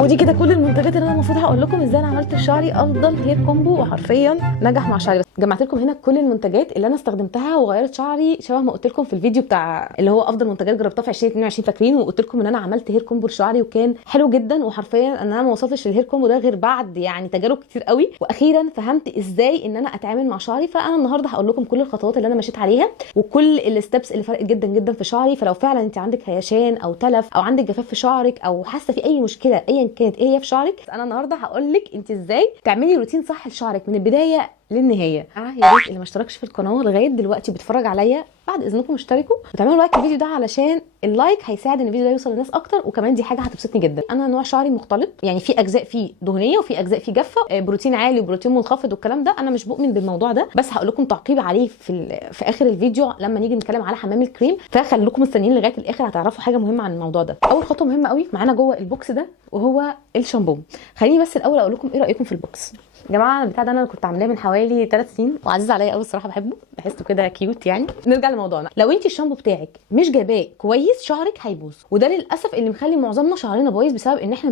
ودي كده كل المنتجات اللي انا المفروض هقول لكم ازاي انا عملت لشعري افضل هير كومبو، وحرفيا نجح مع شعري. جمعت لكم هنا كل المنتجات اللي انا استخدمتها وغيرت شعري، شبه ما قلت لكم في الفيديو بتاع اللي هو افضل منتجات جربتها في 2022 فاكرين، وقلت لكم ان انا عملت هير كومبو لشعري وكان حلو جدا. وحرفيا انا ما وصلتش للهير كومبو ده غير بعد يعني تجارب كتير قوي، واخيرا فهمت ازاي ان انا اتعامل مع شعري. فانا النهارده هقول لكم كل الخطوات اللي انا مشيت عليها وكل الستبس اللي فرقت جدا جدا في شعري. فلو فعلا انت عندك هيشان او تلف او عندك جفاف في شعرك او حاسه في اي مشكله ايا كانت ايه هي في شعرك، انا النهارده هقول لك انت ازاي تعملي روتين صح لشعرك من البدايه للنهايه. يا ريت اللي ما اشتركش في القناه لغايه دلوقتي بيتفرج عليا بعد اذنكم اشتركوا وتعملوا لايك للفيديو ده، علشان اللايك هيساعد ان الفيديو ده يوصل للناس اكتر، وكمان دي حاجه هتبسطني جدا. انا نوع شعري مختلط، يعني في اجزاء فيه دهنيه وفي اجزاء فيه جافه، بروتين عالي وبروتين منخفض والكلام ده. انا مش بؤمن بالموضوع ده، بس هقول لكم تعقيب عليه في اخر الفيديو لما نيجي نتكلم على حمام الكريم، فخليكم مستنيين لغايه الاخر هتعرفوا حاجه مهمه عن الموضوع ده. اول خطوه مهمه قوي معانا جوه البوكس ده وهو الشامبو. خليني بس الاول اقول لكم ايه رايكم في البوكس. يا جماعه البتاع ده انا كنت عاملاه من حوالي 3 سنين وعزيز عليا قوي الصراحه، بحبه، بحسه كده كيوت يعني. نرجع لموضوعنا. لو انت الشامبو بتاعك مش جايباه كويس شعرك هيبوظ، وده للاسف اللي مخلي معظمنا شعرنا بايظ بسبب ان احنا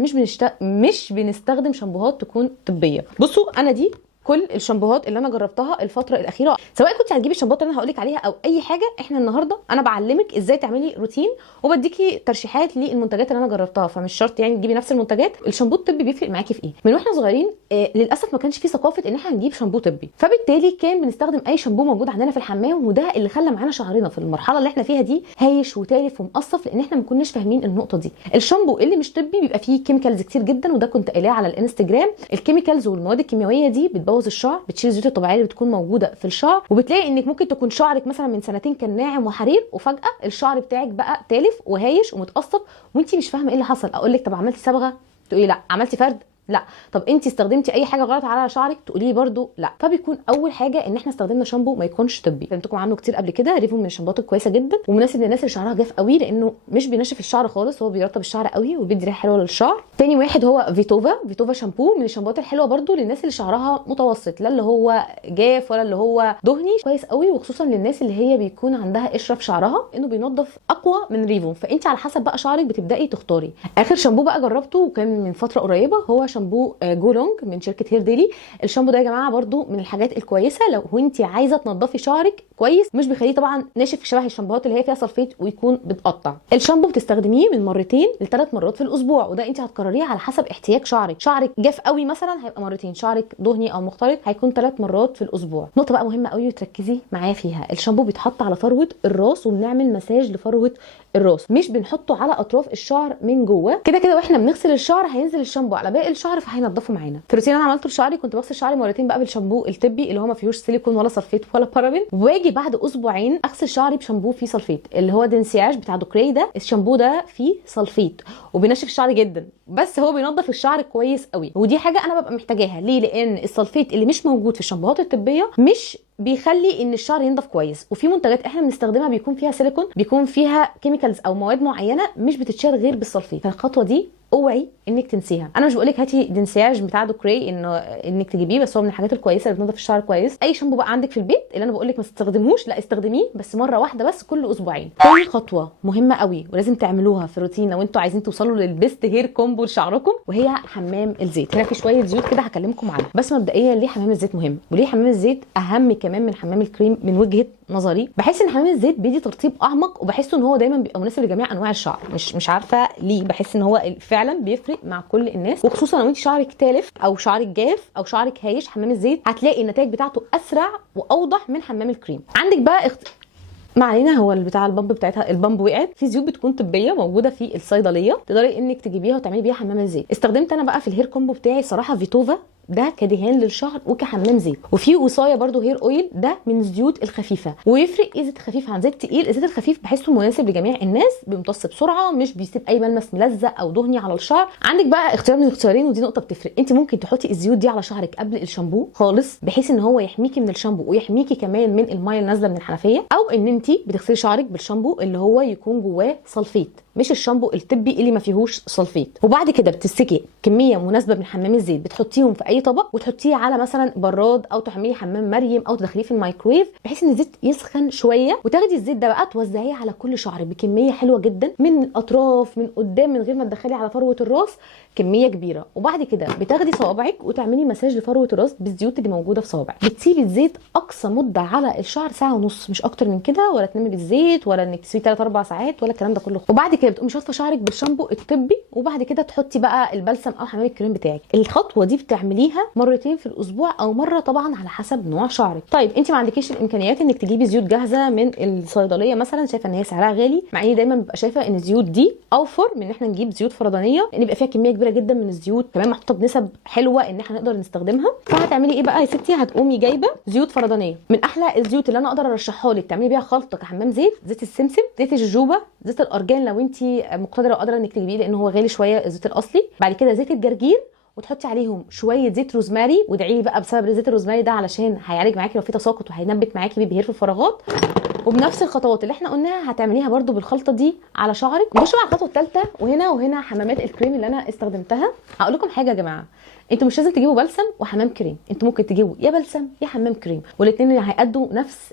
مش بنستخدم شامبوهات تكون طبيه. بصوا انا دي كل الشامبوهات اللي انا جربتها الفتره الاخيره، سواء كنت هتجيبي الشامبوهات اللي انا هقولك عليها او اي حاجه، احنا النهارده انا بعلمك ازاي تعملي روتين وبديكي ترشيحات للمنتجات اللي انا جربتها. فمش شرط يعني تجيبي نفس المنتجات. الشامبو الطبي بيفرق معاكي في ايه؟ من واحنا صغيرين للاسف ما كانش في ثقافه ان احنا نجيب شامبو طبي، فبالتالي كان بنستخدم اي شامبو موجود عندنا في الحمام، وده اللي خلى معانا شعرنا في المرحله اللي احنا فيها دي هايش وتالف ومقصف، لان احنا ما كناش فاهمين النقطه دي. الشامبو اللي مش طبي بيبقى فيه كيميكالز كتير جدا، وده كنت قايلاه على الانستجرام. الكيميكالز والمواد الكيميائيه دي بتبوظ الشعر، بتشيل الزيوت الطبيعيه اللي بتكون موجوده في الشعر، وبتلاقي انك ممكن تكون شعرك مثلا من سنتين كان ناعم وحرير، وفجاه الشعر بتاعك بقى تالف وهايش ومتقصف وانت مش فاهمه ايه اللي حصل. اقول لك طب عملتي صبغه؟ تقولي لا. عملتي فرد؟ لا. طب انت استخدمتي اي حاجه غلط على شعرك؟ تقولي برده لا. فبيكون اول حاجه ان احنا استخدمنا شامبو ما يكونش طبي. كلمتكم عنه كتير قبل كده، ريفو من الشامبوات الكويسه جدا ومناسب للناس اللي شعرها جاف قوي، لانه مش بينشف الشعر خالص، هو بيرطب الشعر قوي وبيدي ريحه حلوه للشعر. تاني واحد هو فيتوفا شامبو، من الشامبوات الحلوه برده للناس اللي شعرها متوسط، لا اللي هو جاف ولا اللي هو دهني، كويس قوي، وخصوصا للناس اللي هي بيكون عندها قشره في شعرها، انه بينظف اقوى من ريفو. فانت على حسب بقى شعرك بتبداي تختاري. اخر شامبو بقى جربته وكان من فتره قريبه هو شامبو جولونج من شركه هير ديلي. الشامبو ده يا جماعه برده من الحاجات الكويسه لو انت عايزه تنظفي شعرك كويس، مش بيخليه طبعا ناشف شبه الشامبوهات اللي هي فيها سلفيت ويكون بتقطع. الشامبو بتستخدميه من 2 ل3 مرات في الاسبوع، وده انت هتكرريه على حسب احتياج شعرك. شعرك جاف قوي مثلا هيبقى 2 مرات، شعرك دهني او مختلط هيكون 3 مرات في الاسبوع. نقطه بقى مهمه قوي وتركزي معايا فيها، الشامبو بيتحط على فروه الراس وبنعمل مساج لفروه الراس، مش بنحطه على اطراف الشعر من جوه. كده كده واحنا بنغسل الشعر هينزل الشامبو على باقي الشعر فهينضفه معانا. في الروتين انا عملته لشعري كنت بغسل شعري 2 مرات بقى بالشامبو الطبي اللي هو ما فيهوش سيليكون ولا سلفيت ولا بارابين، واجي بعد اسبوعين اغسل شعري بشامبو فيه سلفيت اللي هو دنسياج بتاع دوكري. ده الشامبو ده فيه سلفيت وبينشف الشعر جدا، بس هو بينظف الشعر كويس قوي، ودي حاجه انا ببقى محتاجاها. ليه؟ لان السلفيت اللي مش موجود في الشامبوهات الطبيه مش بيخلي ان الشعر ينضف كويس. وفي منتجات احنا بنستخدمها بيكون فيها سيليكون، بيكون فيها كيميكالز او مواد معينه مش بتتشال غير بالسلفيت. فالخطوه دي اوعي انك تنسيها. انا مش بقولك هاتي دنسياج بتاع دوكري انك تجيبيه، بس هو من الحاجات الكويسه اللي بتنضف الشعر كويس. اي شامبو بقى عندك في البيت اللي انا بقولك ما تستخدموش، لا استخدميه بس مره واحده بس كل اسبوعين. تاني خطوه مهمه قوي ولازم تعملوها في الروتين لو انتوا عايزين توصلوا للبيست هير كومبو لشعركم، وهي حمام الزيت. هنا في شويه زيوت كده هكلمكم عنها، بس مبدئيا ليه حمام الزيت مهم وليه حمام الزيت اهم كمان من حمام الكريم من وجهه نظري. بحس ان حمام الزيت بيدي ترطيب اعمق، وبحس ان هو دايما بيبقى مناسب لجميع انواع الشعر. مش عارفه ليه، بحس ان هو فعلا بيفرق مع كل الناس، وخصوصا لو انت شعرك تالف او شعرك جاف او شعرك هايش. حمام الزيت هتلاقي النتائج بتاعته اسرع واوضح من حمام الكريم. عندك بقى ما علينا، هو بتاع البامب بتاعتها البامب وقعت. في زيوت بتكون طبيه موجوده في الصيدليه تقدري انك تجيبيها وتعملي بيها حمام الزيت. استخدمت انا بقى في الهير كومبو بتاعي صراحه فيتوفا ده كدهان للشعر وكحمام زيت، وفي وصايه برده هير اويل ده من الزيوت الخفيفه. ويفرق ايه زيت خفيف عن زيت تقيل؟ الزيت الخفيف بحسه مناسب لجميع الناس، بيمتص بسرعه، مش بيسيب اي ملمس ملزق او دهني على الشعر. عندك بقى اختيار من الاختيارين، ودي نقطه بتفرق. انت ممكن تحطي الزيوت دي على شعرك قبل الشامبو خالص، بحيث ان هو يحميكي من الشامبو ويحميكي كمان من الميه النازله من الحنفيه، او ان انت بتغسلي شعرك بالشامبو اللي هو يكون جواه سلفيت مش الشامبو الطبي اللي ما فيهوش سلفيت. وبعد كده بتمسكي كميه مناسبه من حمام الزيت بتحطيهم في اي طبق وتحطيه على مثلا براد او تعملي حمام مريم او تدخليه في الميكرويف بحيث ان الزيت يسخن شويه، وتاخدي الزيت ده بقى توزعيه على كل شعر بكميه حلوه جدا من الاطراف من قدام من غير ما تدخلي على فروه الراس كميه كبيره. وبعد كده بتاخدي صوابعك وتعملي مساج لفروه الراس بالزيوت اللي موجوده في صوابعك. بتسيبي الزيت اقصى مده على الشعر ساعه ونص، مش اكتر من كده، ولا تنامي بالزيت ولا انك تسيبيه 3 4 ساعات ولا الكلام ده كله. وبعد كده بتقومي شاطفه شعرك بالشامبو الطبي، وبعد كده تحطي بقى البلسم او حمام الكريم بتاعك. الخطوه دي بتعمليها مرتين في الاسبوع او مره طبعا على حسب نوع شعرك. طيب انت ما عندكيش الامكانيات انك تجيبي زيوت جاهزه من الصيدليه مثلا، شايفه ان هي سعرها غالي، مع اني دايما ببقى شايفه ان الزيوت دي اوفر من ان احنا نجيب زيوت فردانيه، لان يبقى فيها كميه كبيره جدا من الزيوت كمان محطوطه بنسب حلوه ان احنا نقدر نستخدمها. فهتعملي ايه بقى يا ستي؟ هتقومي جايبه زيوت فردانيه. من احلى الزيوت اللي انا اقدر ارشحها لك تعملي بيها خلطه كحمام زيت، زيت السمسم، زيت الجوجوبا، زيت الارجان لو انت مقتدره وقادره انك تجيبيه لان هو غالي شويه الزيت الاصلي. بعد كده زيت الجرجير، وتحطي عليهم شويه زيت روزماري، وادعي لي بقى بسبب زيت الروزماري ده علشان هيعالج معاكي لو في تساقط وهينبت معاكي بيبهير في الفراغات. وبنفس الخطوات اللي احنا قلناها هتعمليها برده بالخلطه دي على شعرك. نخش على الخطوه الثالثه، وهنا حمامات الكريم اللي انا استخدمتها. هقول لكم حاجه يا جماعه، انتوا مش لازم تجيبوا بلسم وحمام كريم، انتوا ممكن تجيبوا يا بلسم يا حمام كريم، والاثنين هيأدوا نفس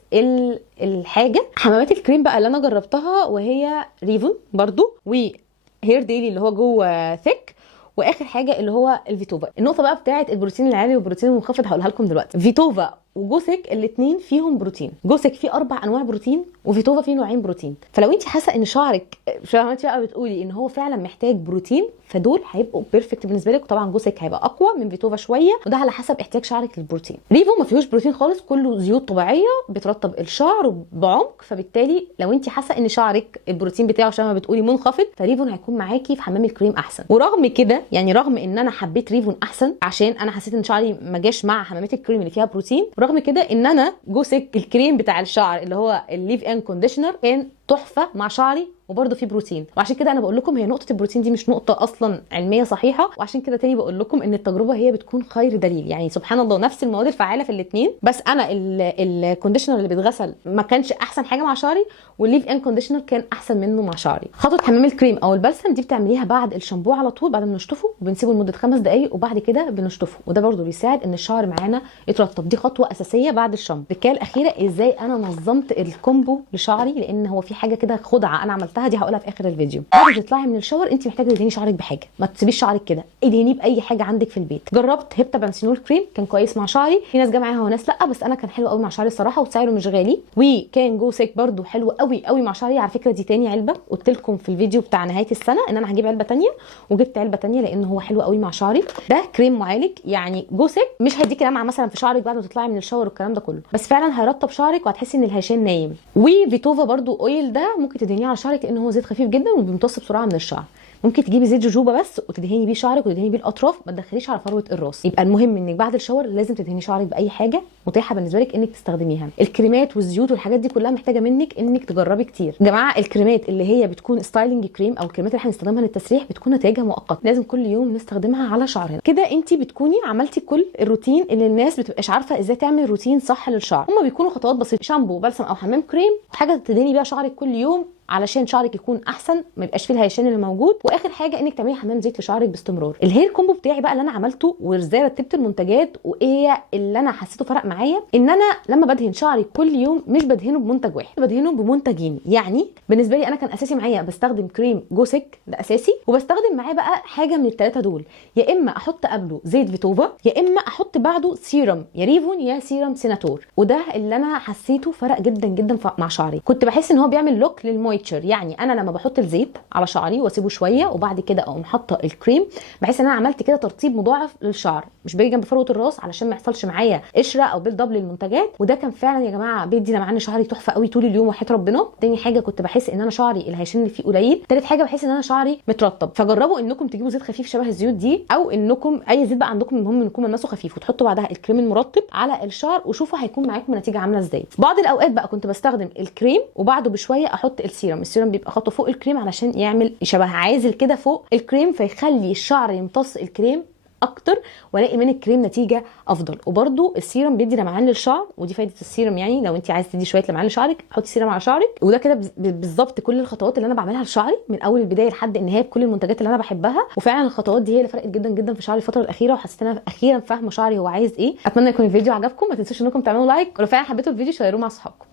الحاجه. حمامات الكريم بقى اللي انا جربتها وهي ريفون برده، وهير ديلي اللي هو جوه ثيك، واخر حاجه اللي هو الفيتوفا. النقطه بقى بتاعه البروتين العالي والبروتين المنخفض هقولها لكم دلوقتي. فيتوفا وجوسك الاثنين فيهم بروتين. جوسك فيه 4 انواع بروتين، وفيتوفا فيه نوعين بروتين. فلو انت حاسه ان شعرك انت بقى بتقولي ان هو فعلا محتاج بروتين، فدول هيبقوا بيرفكت بالنسبه لك. وطبعا جوسك هيبقى اقوى من فيتوفا شويه، وده على حسب احتياج شعرك للبروتين. ريفو ما فيهوش بروتين خالص، كله زيوت طبيعيه بترطب الشعر بعمق. فبالتالي لو انت حاسه ان شعرك البروتين بتاعه عشان ما بتقولي منخفض، فريفون هيكون معاكي في حمام الكريم احسن. ورغم كده يعني رغم ان انا حبيت ريفون احسن عشان انا حسيت ان شعري ما جاش مع حمامات الكريم اللي فيها بروتين، رغم كده ان انا جوسك الكريم بتاع الشعر اللي هو الليف ان كونديشنر كان تحفه مع شعري وبرده فيه بروتين. وعشان كده انا بقول لكم هي نقطه البروتين دي مش نقطه اصلا علميه صحيحه، وعشان كده تاني بقول لكم ان التجربه هي بتكون خير دليل. يعني سبحان الله نفس المواد الفعاله في الاثنين، بس انا الكونديشنر اللي بيتغسل ما كانش احسن حاجه مع شعري، والليف ان كونديشنر كان احسن منه مع شعري. خطوه حمام الكريم او البلسم دي بتعمليها بعد الشامبو على طول، بعد ما نشطفه وبنسيبه لمده 5 دقائق، وبعد كده بنشطفه، وده برده بيساعد ان الشعر معانا يترطب. دي خطوه اساسيه بعد الشامبو. التركيه الاخيره ازاي انا نظمت الكومبو لشعري، لان هو في حاجه كده خدعه انا عملتها دي هقولها في اخر الفيديو. بعد ما تطلعي من الشاور انت محتاجه تدهني شعرك بحاجه، ما تسيبيش شعرك كده، ادهنيه باي حاجه عندك في البيت. جربت هيبتا بنسينول كريم كان كويس مع شعري، في ناس جا معاها وناس لا، بس انا كان حلو قوي مع شعري الصراحه وسعره مش غالي. وكان جوسك برده حلو قوي قوي مع شعري. على فكره دي تاني علبه، قلت لكم في الفيديو بتاع نهايه السنه ان انا هجيب علبه تانيه، وجبت علبه تانيه لان هو حلو قوي مع شعري. ده كريم معالج، يعني جوسك مش هيديكي لمعه مثلا في شعرك بعد ما تطلعي من الشاور والكلام ده كله، بس فعلا هيرطب شعرك وهتحسي ان الهشام نايم. وفيتوفا برده اويل ده ممكن تدهنيه على شعرك لان هو زيت خفيف جدا وبيمتص بسرعه من الشعر. ممكن تجيبي زيت جوجوبا بس وتدهني بيه شعرك وتدهني بيه الاطراف، ما تدخليش على فروه الراس. يبقى المهم انك بعد الشاور لازم تدهني شعرك باي حاجه متاحه بالنسبه لك انك تستخدميها. الكريمات والزيوت والحاجات دي كلها محتاجه منك انك تجربي كتير. يا جماعه الكريمات اللي هي بتكون ستايلنج كريم او الكريمات اللي احنا بنستخدمها للتسريح بتكون نتائجها مؤقته، لازم كل يوم نستخدمها على شعرنا. كده انت بتكوني عملتي كل الروتين اللي الناس بتبقاش عارفه ازاي تعمل روتين صح للشعر. هما بيكونوا خطوات بسيطه، شامبو بلسم او حمام كريم، حاجه تدهني بيها شعرك كل يوم علشان شعرك يكون احسن، ما يبقاش فيه الهيشان اللي موجود. واخر حاجه انك تعملي حمام زيت لشعرك باستمرار. الهير كومبو بتاعي بقى اللي انا عملته وازاي رتبت المنتجات وايه اللي انا حسيته فرق معايا، ان انا لما بدهن شعري كل يوم مش بدهنه بمنتج واحد، بدهنه بمنتجين. يعني بالنسبه لي انا كان اساسي معايا بستخدم كريم جوسك ده اساسي، وبستخدم معاه بقى حاجه من الثلاثه دول، يا اما احط قبله زيت فيتوفا، يا اما احط بعده سيرم يا ريفون يا سيرم سيناتور. وده اللي انا حسيته فرق جدا جدا مع شعري. كنت بحس ان هو بيعمل لوك للمويه. يعني انا لما بحط الزيت على شعري واسيبه شويه وبعد كده اقوم حاطه الكريم، بحس ان انا عملت كده ترطيب مضاعف للشعر، مش باجي جنب فروه الراس علشان ما يحصلش معايا قشره او بيلد اب للمنتجات. وده كان فعلا يا جماعه بيدي لمعان شعري تحفه قوي طول اليوم وحياه ربنا. تاني حاجه كنت بحس ان انا شعري الهيشان اللي فيه قليل. تالت حاجه بحس ان انا شعري مترطب. فجربوا انكم تجيبوا زيت خفيف شبه الزيوت دي، او انكم اي زيت بقى عندكم، المهم انكم ملمسه خفيف، وتحطوا بعدها الكريم المرطب على الشعر وشوفوا هيكون معاكم نتيجه عامله ازاي. بعض الاوقات بقى كنت بستخدم الكريم وبعده بشويه احط السيرم. السيرم بيبقى خطوه فوق الكريم علشان يعمل شبه عازل كده فوق الكريم، فيخلي الشعر يمتص الكريم اكتر والاقي من الكريم نتيجه افضل. وبرده السيرم بيدي لمعان للشعر، ودي فايده السيرم. يعني لو انت عايز تدي شويه لمعان لشعرك حطي سيرم على شعرك. وده كده بالظبط كل الخطوات اللي انا بعملها لشعري من اول البدايه لحد النهايه بكل المنتجات اللي انا بحبها. وفعلا الخطوات دي هي اللي فرقت جدا جدا في شعري الفتره الاخيره، وحسيت ان انا اخيرا فاهمه شعري هو عايز ايه. اتمنى يكون الفيديو عجبكم، ما تنسوش انكم تعملوا لايك، ولو فعلا حبيتوا الفيديو شيروه مع اصحابكم.